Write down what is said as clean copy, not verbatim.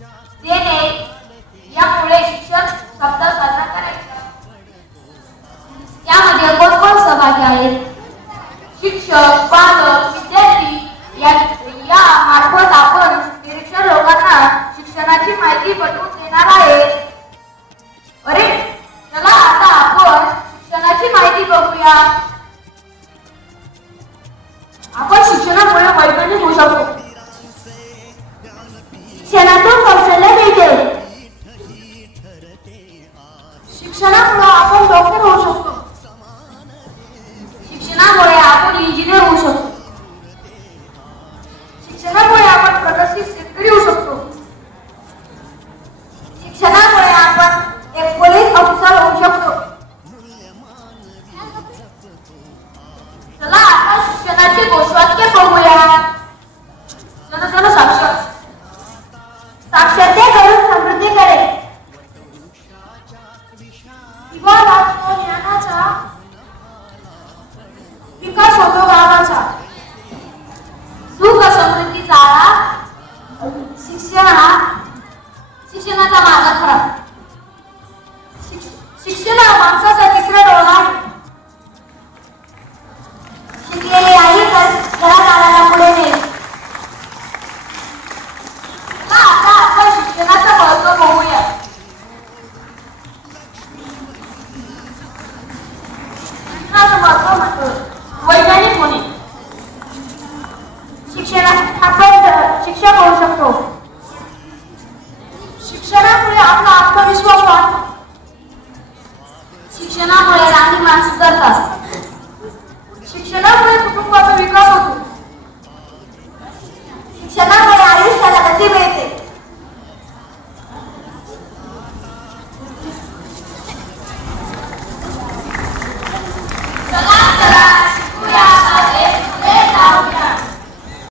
देणे यामुळे शिक्षण सप्ताह साजरा करायचा। यामध्ये कोण कोण सहभागी आहेत? शिक्षक, पालक, विद्यार्थी या मार्फत आपण निरीक्षण लोकांना शिक्षणाची माहिती पटवून देणार आहे। अरे चला आता आपण शिक्षणाची माहिती बघूया। आपण शिक्षणामुळे वैज्ञानिक होऊ शकतो। शिक्षणातून कौशल्य मिळते। शिक्षणामुळे आपण डॉक्टर होऊ शकतो। शिक्षणामुळे आपण इंजिनियर होऊ शकतो। शिक्षणामुळे आपण प्रगतशील शेतकरी होऊ शकतो। शिक्षणामुळे आपण एक पोलीस ऑफिसर होऊ शकतो। चला आता शिक्षणाचे घोषवाक्य बघूया। जन जन साक्षर, साक्षरते करून समृद्धी करे। ज्ञानाचा विकास होतो गावाचा। सुख समृद्धीचा आळा शिक्षणाचा माझा खरा। शिक्षण हा माणसाचा तिसरा डोळा आहे। शिकलेले आई तर घरादाराला पुढे नेईल।